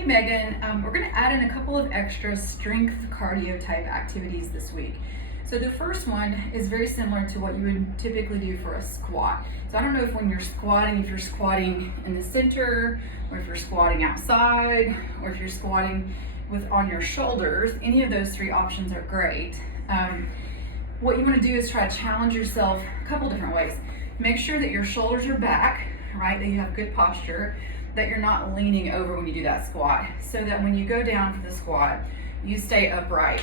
Hey Megan, we're going to add in a couple of extra strength cardio type activities this week. So the first one is very similar to what you would typically do for a squat. So I don't know if when you're squatting, if you're squatting in the center, or if you're squatting outside, or if you're squatting on your shoulders. Any of those three options are great. What you want to do is try to challenge yourself a couple different ways. Make sure that your shoulders are back, right? That you have good posture, that you're not leaning over when you do that squat, so that when you go down for the squat, you stay upright,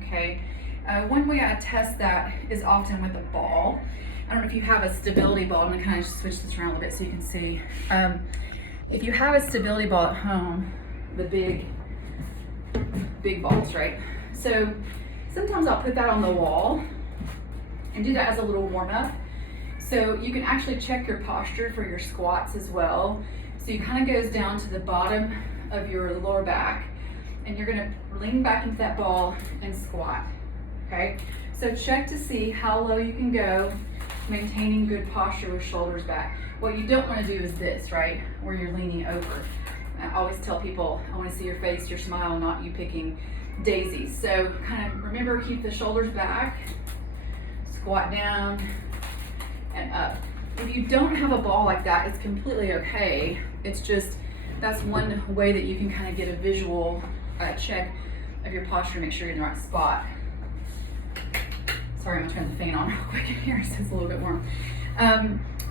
okay? One way I test that is often with a ball. I don't know if you have a stability ball. I'm gonna kind of just switch this around a little bit so you can see. If you have a stability ball at home, the big balls, right? So sometimes I'll put that on the wall and do that as a little warm up. So you can actually check your posture for your squats as well. So you kind of goes down to the bottom of your lower back, and you're gonna lean back into that ball and squat, okay? So check to see how low you can go, maintaining good posture with shoulders back. What you don't wanna do is this, right? Where you're leaning over. I always tell people, I wanna see your face, your smile, not you picking daisies. So kind of remember, keep the shoulders back, squat down and up. If you don't have a ball like that, it's completely okay. It's just, that's one way that you can kind of get a visual check of your posture, make sure you're in the right spot. Sorry, I'm gonna turn the fan on real quick in here so it's a little bit warm.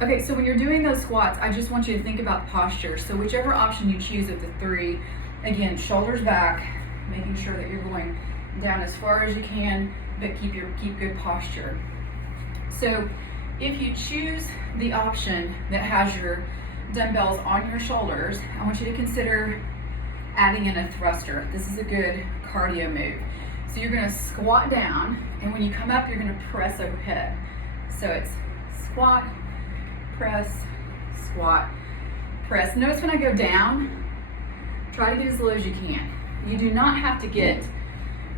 Okay, so when you're doing those squats, I just want you to think about posture. So whichever option you choose of the three, again, shoulders back, making sure that you're going down as far as you can, but keep good posture. So if you choose the option that has your dumbbells on your shoulders, I want you to consider adding in a thruster. This is a good cardio move. So you're gonna squat down, and when you come up, you're gonna press overhead. So it's squat, press, squat, press. Notice when I go down, try to get as low as you can. You do not have to get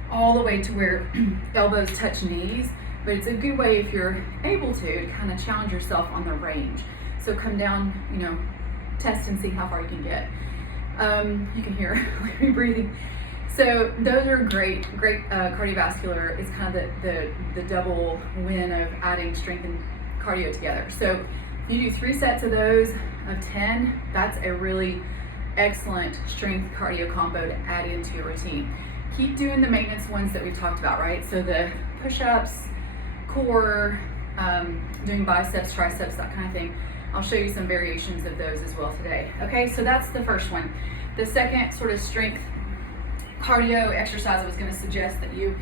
all the way to where elbows touch knees, but it's a good way, if you're able to kind of challenge yourself on the range. So come down, test and see how far you can get. You can hear me breathing. So those are great cardiovascular. It's kind of the double win of adding strength and cardio together. So if you do 3 sets of those of 10, that's a really excellent strength cardio combo to add into your routine. Keep doing the maintenance ones that we've talked about, right? So the push-ups, core, doing biceps, triceps, that kind of thing. I'll show you some variations of those as well today. Okay, so that's the first one. The second sort of strength cardio exercise I was going to suggest that you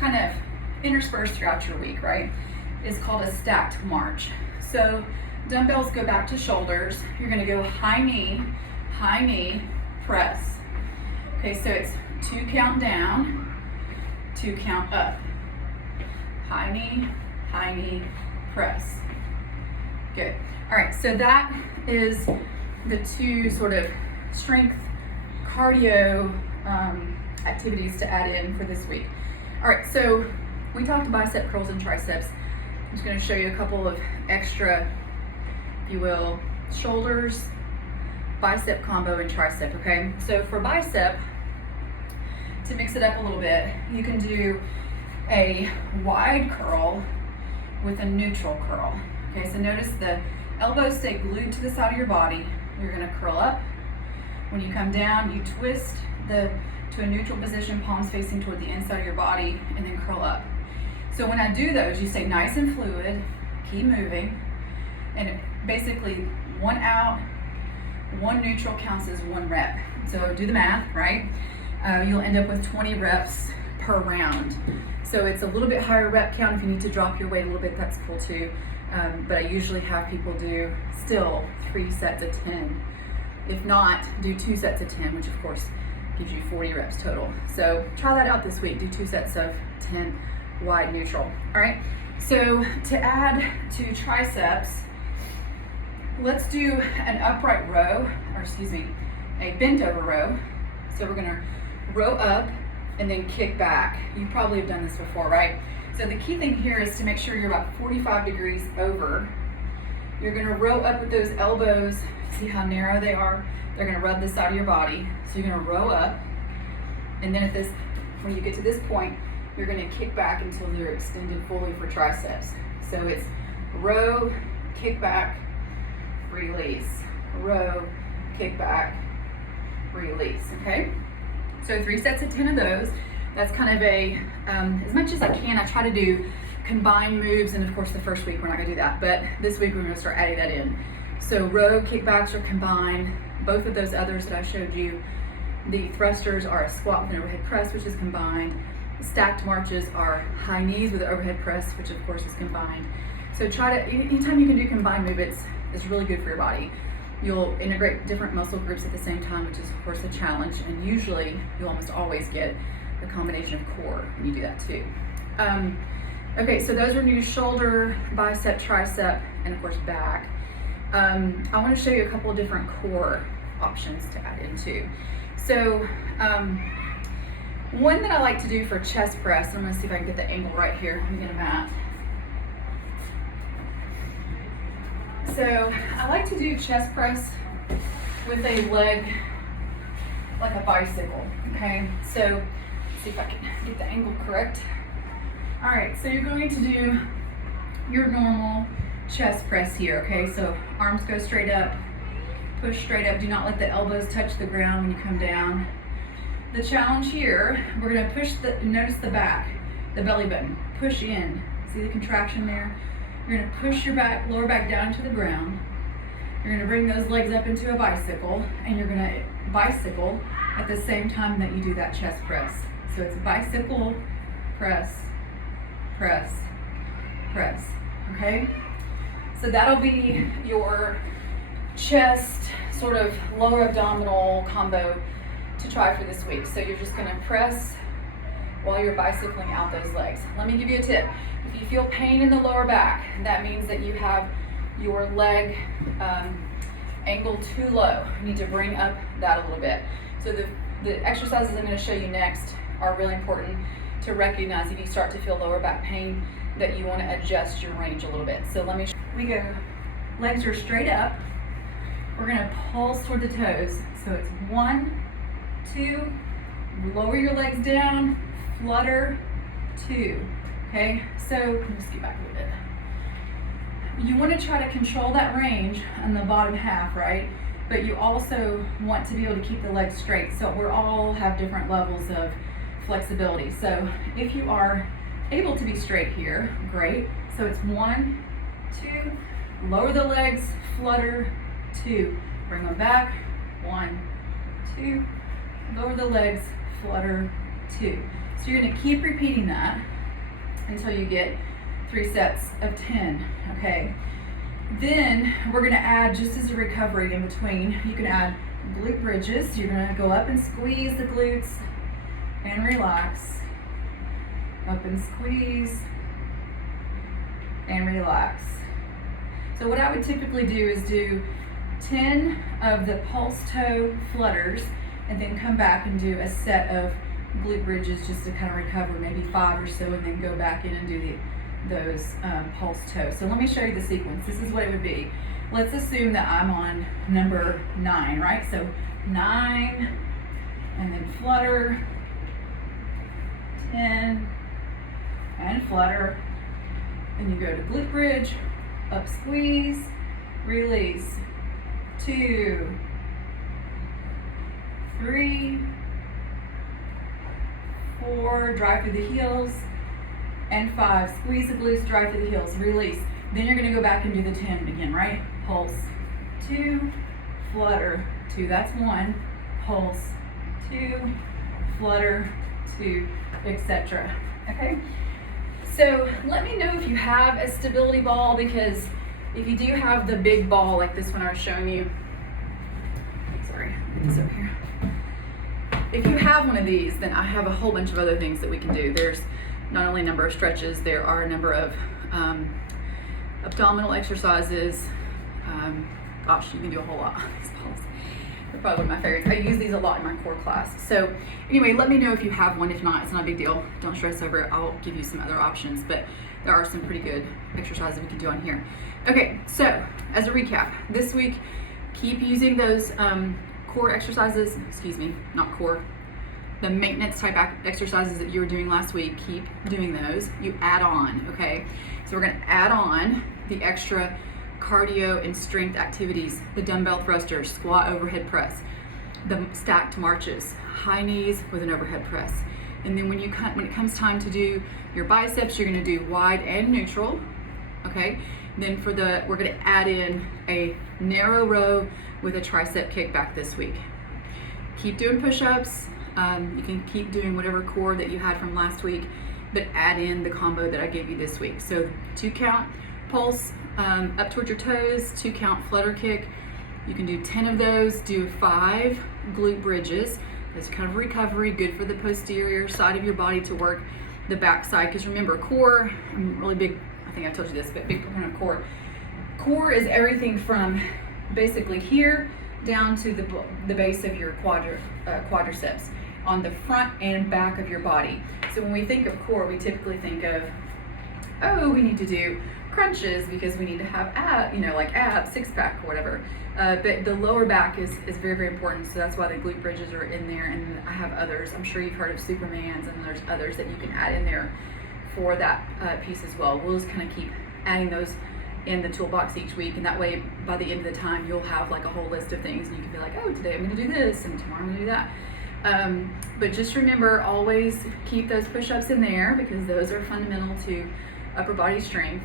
kind of intersperse throughout your week, right, is called a stacked march. So dumbbells go back to shoulders. You're going to go high knee, press. Okay, so it's 2 count down, 2 count up. High knee, press. Good. All right, so that is the 2 sort of strength cardio activities to add in for this week. All right, so we talked bicep curls and triceps. I'm just going to show you a couple of extra, if you will, shoulders, bicep combo, and tricep, okay? So for bicep, to mix it up a little bit, you can do a wide curl with a neutral curl. Okay, so notice the elbows stay glued to the side of your body. You're gonna curl up. When you come down, you twist to a neutral position, palms facing toward the inside of your body, and then curl up. So when I do those, you stay nice and fluid, keep moving, and basically 1 out, 1 neutral counts as 1 rep. So do the math, right? You'll end up with 20 reps per round. So it's a little bit higher rep count. If you need to drop your weight a little bit, that's cool too. But I usually have people do still 3 sets of 10. If not, do 2 sets of 10, which of course gives you 40 reps total. So try that out this week. Do 2 sets of 10 wide neutral. All right. So to add to triceps, let's do an upright row, a bent over row. So we're gonna row up and then kick back. You probably have done this before, right? So the key thing here is to make sure you're about 45 degrees over. You're gonna row up with those elbows See how narrow they are? They're gonna rub this side of your body. So you're gonna row up, and then when you get to this point, you're gonna kick back until they're extended fully for triceps. So it's row, kick back, release. Row, kick back, release, okay? So 3 sets of 10 of those. That's kind of a, as much as I can, I try to do combined moves, and of course the first week we're not gonna do that, but this week we're gonna start adding that in. So row, kickbacks are combined. Both of those others that I showed you, the thrusters are a squat with an overhead press, which is combined. Stacked marches are high knees with an overhead press, which of course is combined. So try to, anytime you can do combined movements, it's really good for your body. You'll integrate different muscle groups at the same time, which is of course a challenge, and usually you'll almost always get a combination of core when you do that too. Okay, so those are new: shoulder, bicep, tricep, and of course back. I want to show you a couple of different core options to add into. So one that I like to do for chest press, I'm going to see if I can get the angle right here. Let me get a mat. So I like to do chest press with a leg like a bicycle, okay? So let's see if I can get the angle correct. All right, so you're going to do your normal chest press here, okay? So arms go straight up, push straight up. Do not let the elbows touch the ground when you come down. The challenge here, we're gonna push notice the back, the belly button, push in. See the contraction there? You're gonna push your lower back down to the ground. You're gonna bring those legs up into a bicycle, and you're gonna bicycle at the same time that you do that chest press. So it's bicycle, press, press, press, okay? So that'll be your chest, sort of lower abdominal combo to try for this week. So you're just gonna press while you're bicycling out those legs. Let me give you a tip. If you feel pain in the lower back, that means that you have your leg angled too low. You need to bring up that a little bit. So the exercises I'm gonna show you next are really important to recognize if you start to feel lower back pain, that you wanna adjust your range a little bit. So let me we go, legs are straight up. We're gonna pulse toward the toes. So it's 1, 2, lower your legs down, flutter, 2, okay? So let me just get back a little bit. You wanna try to control that range on the bottom half, right? But you also want to be able to keep the legs straight. So we all have different levels of flexibility. So if you are able to be straight here, great. So it's 1, 2, lower the legs, flutter, 2, bring them back, 1, 2, lower the legs, flutter, 2. So you're gonna keep repeating that until you get 3 sets of 10, okay? Then we're gonna add, just as a recovery in between, you can add glute bridges. You're gonna go up and squeeze the glutes and relax. Up and squeeze and relax. So what I would typically do is do 10 of the pulse toe flutters, and then come back and do a set of glute bridges just to kind of recover, maybe 5 or so, and then go back in and do those pulse toes. So let me show you the sequence. This is what it would be. Let's assume that I'm on number 9, right? So 9, and then flutter, 10, and flutter. Then you go to glute bridge, up squeeze, release, 2, 3, 4, drive through the heels, and 5, squeeze the glutes, drive through the heels, release. Then you're gonna go back and do the 10 again, right? Pulse, 2, flutter, 2, that's 1, pulse, 2, flutter, 2, etc. Okay? So let me know if you have a stability ball, because if you do have the big ball like this one I was showing you, sorry, put this over here. If you have one of these, then I have a whole bunch of other things that we can do. There's not only a number of stretches, there are a number of abdominal exercises. Gosh, you can do a whole lot on these balls. They're probably one of my favorites. I use these a lot in my core class. So anyway, let me know if you have one. If not, it's not a big deal. Don't stress over it. I'll give you some other options, but there are some pretty good exercises we can do on here. Okay, so as a recap, this week Keep using those core exercises, not core, the maintenance type exercises that you were doing last week. Keep doing those. You add on, okay? So we're gonna add on the extra cardio and strength activities, the dumbbell thrusters, squat overhead press, the stacked marches, high knees with an overhead press. And then when it comes time to do your biceps, you're gonna do wide and neutral, okay? Then we're gonna add in a narrow row with a tricep kickback this week. Keep doing push-ups. You can keep doing whatever core that you had from last week, but add in the combo that I gave you this week. So 2 count pulse up towards your toes, 2 count flutter kick. You can do 10 of those, do 5 glute bridges. That's kind of recovery, good for the posterior side of your body to work the back side. Because remember, core, I'm really big, I think I told you this, but big proponent of core. Core is everything from basically here down to the base of your quadriceps, on the front and back of your body. So when we think of core, we typically think of, oh, we need to do crunches because we need to have abs, 6-pack or whatever. But the lower back is very, very important. So that's why the glute bridges are in there. And I have others. I'm sure you've heard of Supermans, and there's others that you can add in there for that piece as well. We'll just kind of keep adding those in the toolbox each week, and that way by the end of the time you'll have like a whole list of things, and you can be like, oh, today I'm going to do this, and tomorrow I'm going to do that. But just remember, always keep those push-ups in there because those are fundamental to upper body strength.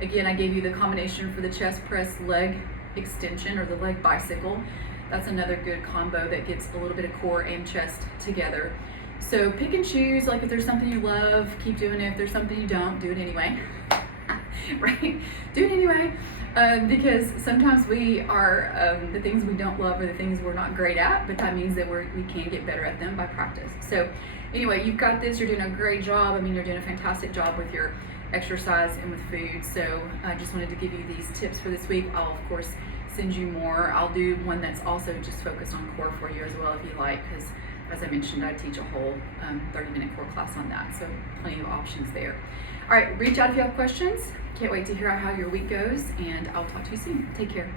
Again, I gave you the combination for the chest press leg extension or the leg bicycle. That's another good combo that gets a little bit of core and chest together. So pick and choose, like if there's something you love, keep doing it. If there's something you don't, do it anyway. Right? Do it anyway. Because sometimes we are, the things we don't love are the things we're not great at, but that means that we can get better at them by practice. So anyway, you've got this, you're doing a great job. I mean, you're doing a fantastic job with your exercise and with food. So I just wanted to give you these tips for this week. I'll of course send you more. I'll do one that's also just focused on core for you as well if you like, because as I mentioned, I teach a whole 30-minute core class on that. So plenty of options there. All right, reach out if you have questions. Can't wait to hear how your week goes, and I'll talk to you soon. Take care.